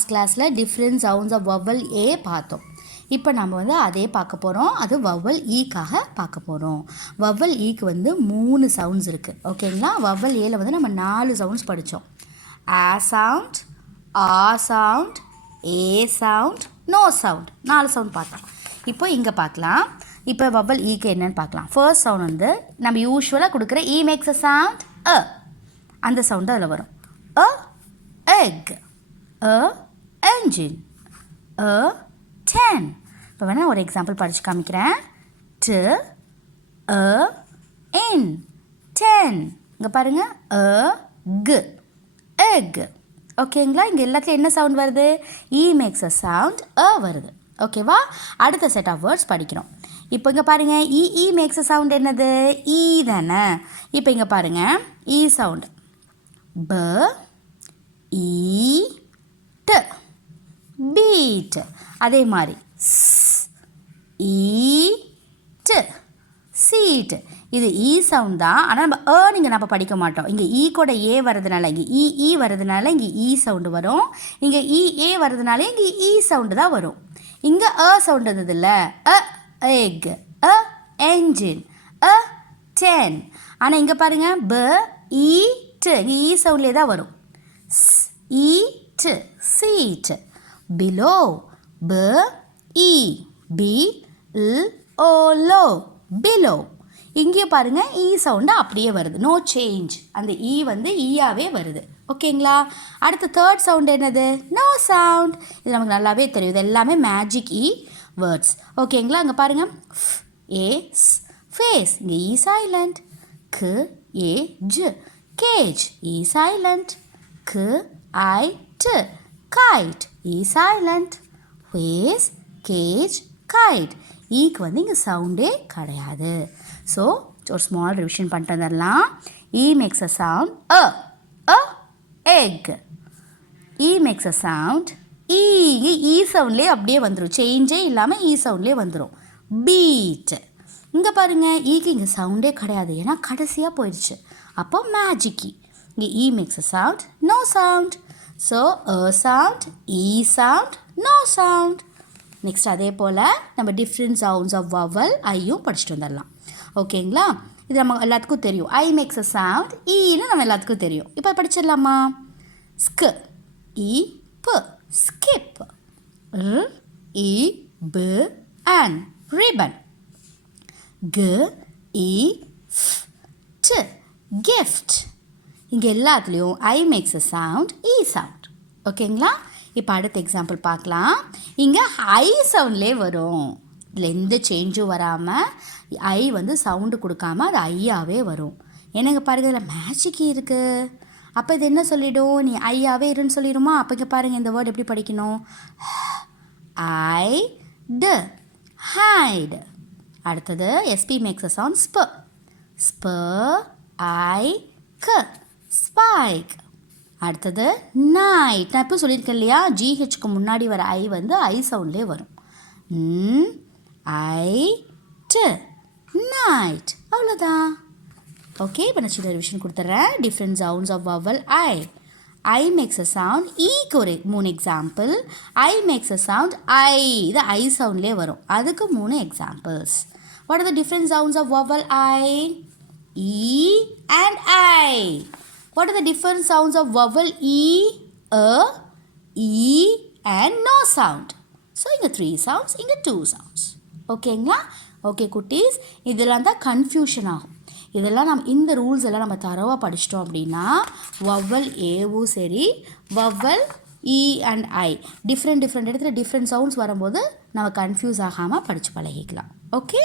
Last கிளாஸில் different sounds of vowel ஏ பார்த்தோம். இப்போ நம்ம வந்து அதே பார்க்க போகிறோம். அது வவல் ஈக்காக பார்க்க போகிறோம். வவல் ஈக்கு வந்து 3 சவுண்ட்ஸ் இருக்குது. ஓகேங்களா? வவல் ஏல வந்து நம்ம 4 சவுண்ட்ஸ் படித்தோம். ஆ சவுண்ட், ஆ சவுண்ட், ஏ சவுண்ட், நோ சவுண்ட், 4 சவுண்ட் பார்த்தோம். இப்போ இங்கே பார்க்கலாம். இப்போ வவல் ஈக்கு என்னன்னு பார்க்கலாம். ஃபர்ஸ்ட் சவுண்ட் வந்து நம்ம யூஸ்வலாக கொடுக்குற ஈ மேக்ஸ் அ சவுண்ட் அ, அந்த சவுண்டு அதில் வரும். அ எக், அ என்ஜின், அ 10. இப்போ வேணால் ஒரு எக்ஸாம்பிள் படித்து காமிக்கிறேன். டு அ இன் 10. இங்கே பாருங்கள், அ கு எக். ஓகேங்களா? இங்கே எல்லாத்துலையும் என்ன சவுண்ட் வருது? ஈ மேக்ஸ் அ சவுண்ட் அ வருது. ஓகேவா? அடுத்த செட் ஆஃப் வேர்ட்ஸ் படிக்கிறோம். இப்போ இங்கே பாருங்கள், இ மேக்ஸ் அ சவுண்ட் என்னது? ஈ தானே. இப்போ இங்கே பாருங்கள், ஈ சவுண்ட் ப ஈ ட், பீட். அதே மாதிரி ஈட், சீட். இது ஈ சவுண்ட் தான். ஆனால் நம்ம நீங்கள் நம்ம படிக்க மாட்டோம். இங்கே ஈ கூட ஏ வர்றதுனால இங்கே ஈ வர்றதுனால இங்கே ஈ சவுண்டு வரும். இங்கே ஏ வர்றதுனால இங்கே ஈ சவுண்டு தான் வரும். இங்கே சவுண்ட் இருந்தது இல்லை, அ எக், அ என்ஜின், அ 10. ஆனால் இங்கே பாருங்கள், ப ஈட், ஈ சவுண்ட்லேயே தான் வரும். Eat, seat. பிலோ, ப ஈ, பி இல் ஓ லோ, பிலோ. இங்கே பாருங்கள், ஈ சவுண்டு அப்படியே வருது, நோ சேஞ்ச். அந்த ஈ வந்து ஈயாவே வருது. ஓகேங்களா? அடுத்த தேர்ட் சவுண்ட் என்னது? No sound. இது நமக்கு நல்லாவே தெரியும். இது எல்லாமே மேஜிக் ஈ வேர்ட்ஸ். ஓகேங்களா? அங்கே பாருங்கள், ஏஸ் ஃபேஸ், இங்கே ஈ சைலண்ட். கு ஏ ஜ், கேஜ், ஈ சைலண்ட். கு ஐ ட், kite, E silent. Face, cage, kite. ஈக்கு வந்து இங்கே சவுண்டே கிடையாது. ஸோ ஒரு ஸ்மால் ரிவிஷன் பண்ணிட்டு வந்துடலாம். E makes A sound A, A எக். E makes A sound E சவுண்ட்லேயே அப்படியே வந்துடும், சேஞ்சே இல்லாமல் ஈ சவுண்ட்லேயே வந்துடும். பீட். இங்கே பாருங்கள், ஈக்கு இங்கே சவுண்டே கிடையாது, ஏன்னா கடைசியாக போயிடுச்சு. அப்போ மேஜிக் ஈ. இங்கே E makes A sound, no sound. So A sound, E sound, no sound. Next அதே போல் நம்ம டிஃப்ரெண்ட் சவுண்ட்ஸ் ஆஃப் வவல் ஐயும் படிச்சுட்டு வந்துடலாம். ஓகேங்களா? இது நம்ம எல்லாத்துக்கும் தெரியும். ஐ மேக்ஸ் அ சவுண்ட் ஈன்னு நம்ம எல்லாத்துக்கும் தெரியும். இப்போ படிச்சிடலாமா? ஸ்க், இ ப, ஸ்கிப். ர் இ ப அன், ரிபன். க இ ஃப் ட், கிஃப்ட். இங்கே எல்லாத்துலேயும் I makes A sound E sound. ஓகேங்களா? இப்போ அடுத்த எக்ஸாம்பிள் பார்க்கலாம். இங்கே ஐ சவுண்ட்லேயே வரும். இதில் எந்த சேஞ்சும் வராமல் ஐ வந்து சவுண்டு கொடுக்காம அது ஐயாவே வரும். என்னங்க பாருங்கள், இதில் மேஜிக் இருக்குது. அப்போ இது என்ன சொல்லிடும்? நீ ஐயாவே இருன்னு சொல்லிடுமா? அப்போ இங்கே பாருங்கள், இந்த வேர்டு எப்படி படிக்கணும்? ஐ டு, ஹைட். அடுத்தது எஸ்பி மேக்ஸ் அ சவுண்ட் ஸ்ப, ஸ்ப ஐ க, ஸ்பைக். அடுத்தது நைட். நான் இப்போ சொல்லியிருக்கேன் இல்லையா, ஜிஹெச்க்கு முன்னாடி வர ஐ வந்து ஐ சவுண்ட்லேயே வரும். ஐ ட், நைட். அவ்வளோதான். ஓகே, இப்போ நான் சின்ன ரிவிஷன் கொடுத்துட்றேன். Different sounds of vowel I. I makes A sound ஈக்கு ஒரு 3 example. I makes A sound I, இது ஐ சவுண்ட்லேயே வரும், அதுக்கு 3 examples. What are the different sounds of vowel I? E and I. What are the different sounds of vowel E, A, E and no sound? So, இங்கே 3 sounds, இங்கே 2 sounds. ஓகேங்களா? Okay குட்டீஸ், இதெல்லாம் தான் கன்ஃபியூஷன் ஆகும். இதெல்லாம் நம்ம இந்த ரூல்ஸ் எல்லாம் நம்ம தரவாக படிச்சிட்டோம் அப்படின்னா வவல் ஏவும் சரி, vowel E and I different இடத்துல டிஃப்ரெண்ட் சவுண்ட்ஸ் வரும்போது நம்ம கன்ஃபியூஸ் ஆகாமல் படித்து பழகிக்கலாம். ஓகே.